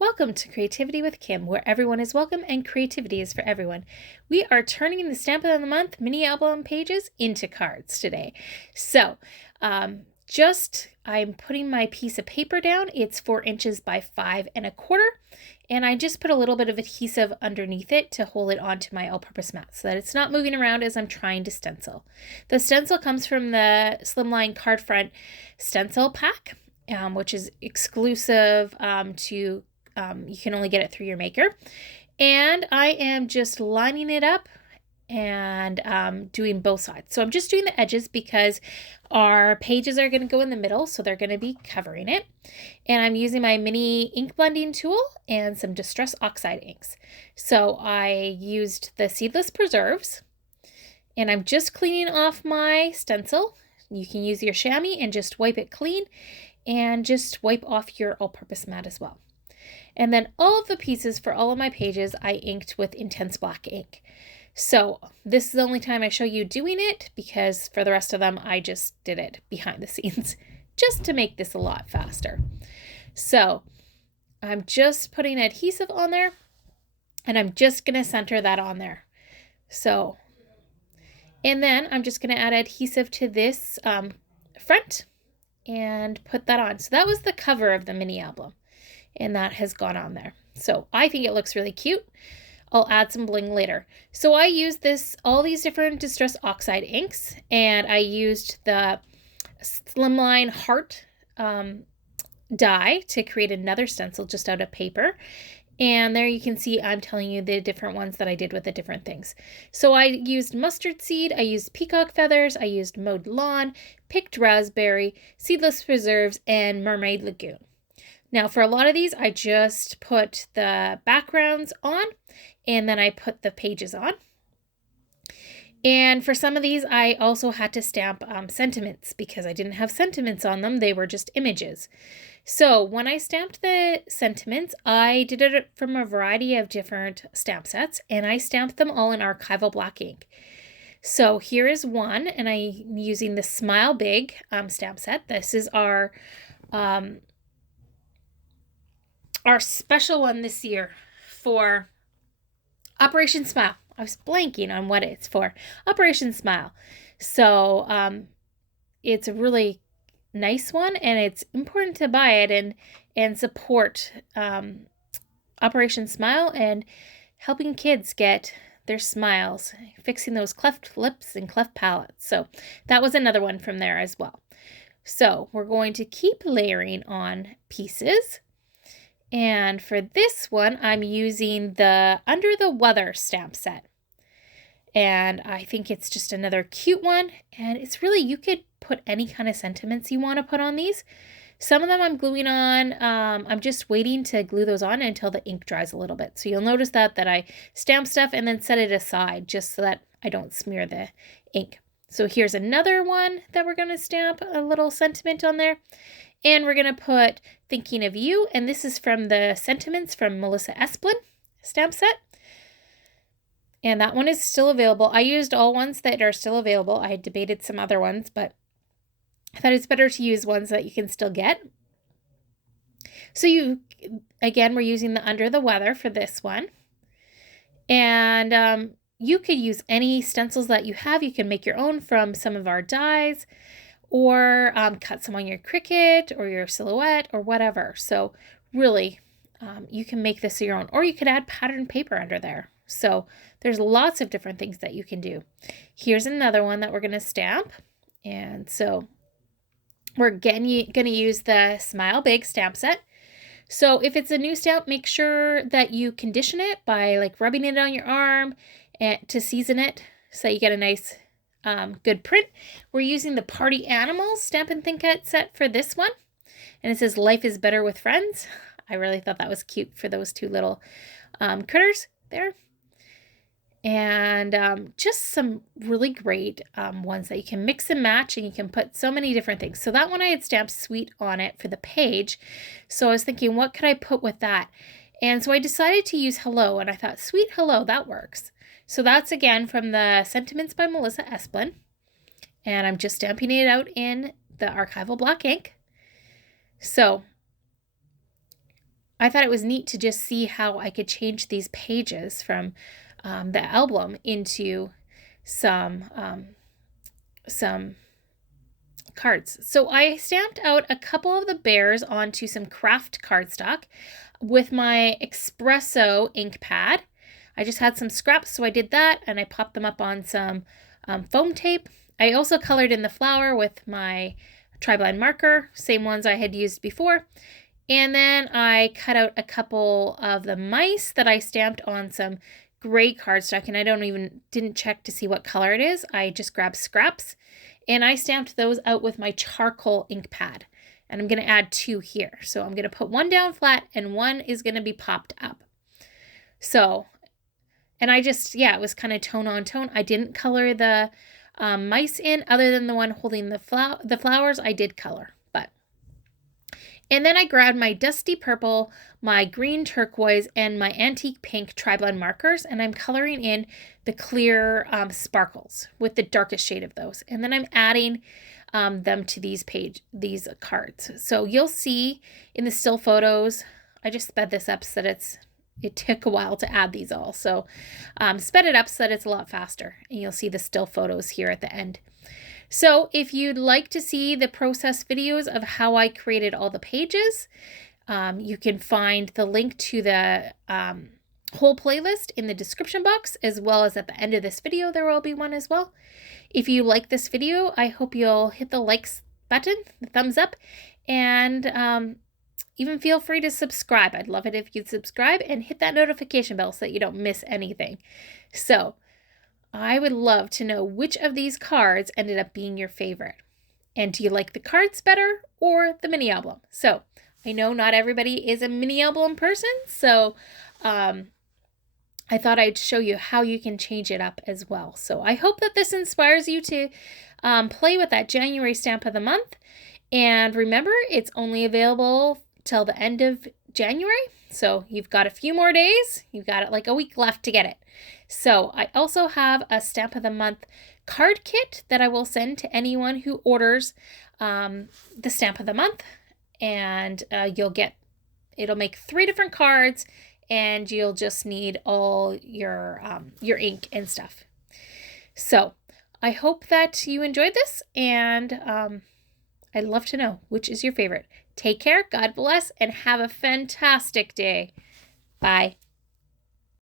Welcome to Creativity with Kim, where everyone is welcome and creativity is for everyone. We are turning the Stamp of the Month mini album pages into cards today. So, I'm putting my piece of paper down. It's 4 inches by 5 1/4, and I just put a little bit of adhesive underneath it to hold it onto my all-purpose mat so that it's not moving around as I'm trying to stencil. The stencil comes from the Slimline Card Front stencil pack, which is exclusive to you can only get it through your maker. And I am just lining it up and doing both sides. So I'm just doing the edges because our pages are going to go in the middle, so they're going to be covering it. And I'm using my mini ink blending tool and some Distress Oxide inks. So I used the Seedless preserves, and I'm just cleaning off my stencil. You can use your chamois and just wipe it clean, and just wipe off your all-purpose mat as well. And then all of the pieces for all of my pages I inked with intense black ink. So this is the only time I show you doing it, because for the rest of them I just did it behind the scenes just to make this a lot faster. So I'm just putting adhesive on there, and I'm just going to center that on there. So, and then I'm just going to add adhesive to this front and put that on. So that was the cover of the mini album, and that has gone on there. So I think it looks really cute. I'll add some bling later. So I used all these different Distress Oxide inks, and I used the Slimline Heart die to create another stencil just out of paper. And there you can see I'm telling you the different ones that I did with the different things. So I used mustard seed, I used peacock feathers, I used mowed lawn, picked raspberry, seedless preserves, and mermaid lagoon. Now for a lot of these, I just put the backgrounds on, and then I put the pages on. And for some of these, I also had to stamp sentiments because I didn't have sentiments on them. They were just images. So when I stamped the sentiments, I did it from a variety of different stamp sets, and I stamped them all in archival black ink. So here is one, and I'm using the Smile Big stamp set. This is our special one this year for Operation Smile. I was blanking on what it's for. Operation Smile. So it's a really nice one, and it's important to buy it and support Operation Smile and helping kids get their smiles, fixing those cleft lips and cleft palates. So that was another one from there as well. So we're going to keep layering on pieces. And for this one, I'm using the Under the Weather stamp set. And I think it's just another cute one. And it's really, you could put any kind of sentiments you want to put on these. Some of them I'm gluing on. I'm just waiting to glue those on until the ink dries a little bit. So you'll notice that I stamp stuff and then set it aside just so that I don't smear the ink. So here's another one that we're going to stamp a little sentiment on there. And we're going to put Thinking of You, and this is from the Sentiments from Melissa Esplin stamp set. And that one is still available. I used all ones that are still available. I had debated some other ones, but I thought it's better to use ones that you can still get. So we're using the Under the Weather for this one. And you could use any stencils that you have. You can make your own from some of our dies, or cut some on your Cricut or your Silhouette or whatever. So really, you can make this your own, or you could add patterned paper under there. So there's lots of different things that you can do. Here's another one that we're going to stamp. And so we're going to use the Smile Big stamp set. So if it's a new stamp, make sure that you condition it by rubbing it on your arm and to season it so you get a nice good print. We're using the Party Animals Stampin' Thin Cut set for this one. And it says Life is Better with Friends. I really thought that was cute for those two little critters there. And just some really great ones that you can mix and match, and you can put so many different things. So that one I had stamped Sweet on it for the page. So I was thinking, what could I put with that? And so I decided to use Hello, and I thought, Sweet Hello, that works. So that's again from the Sentiments by Melissa Esplin. And I'm just stamping it out in the archival black ink. So I thought it was neat to just see how I could change these pages from the album into some cards. So I stamped out a couple of the bears onto some craft cardstock with my espresso ink pad. I just had some scraps, so I did that, and I popped them up on some foam tape. I also colored in the flower with my tri-blind marker, same ones I had used before. And then I cut out a couple of the mice that I stamped on some gray cardstock, and I didn't check to see what color it is. I just grabbed scraps and I stamped those out with my charcoal ink pad. And I'm going to add 2 here. So I'm going to put one down flat and one is going to be popped up. So, and I just, yeah, it was kind of tone on tone. I didn't color the mice in, other than the one holding the flowers. I did color. And then I grabbed my dusty purple, my green turquoise, and my antique pink tri-blend markers, and I'm coloring in the clear sparkles with the darkest shade of those. And then I'm adding them to these cards. So you'll see in the still photos, I just sped this up so that it took a while to add these all. So sped it up so that it's a lot faster. And you'll see the still photos here at the end. So if you'd like to see the process videos of how I created all the pages, you can find the link to the whole playlist in the description box, as well as at the end of this video, there will be one as well. If you like this video, I hope you'll hit the likes button, the thumbs up, and even feel free to subscribe. I'd love it if you'd subscribe and hit that notification bell so that you don't miss anything. So I would love to know which of these cards ended up being your favorite. And do you like the cards better or the mini album? So I know not everybody is a mini album person, so I thought I'd show you how you can change it up as well. So I hope that this inspires you to play with that January stamp of the month. And remember, it's only available till the end of January. So you've got a few more days. You've got like a week left to get it. So I also have a stamp of the month card kit that I will send to anyone who orders the stamp of the month. And it'll make 3 different cards, and you'll just need all your ink and stuff. So I hope that you enjoyed this, and I'd love to know which is your favorite. Take care, God bless, and have a fantastic day. Bye.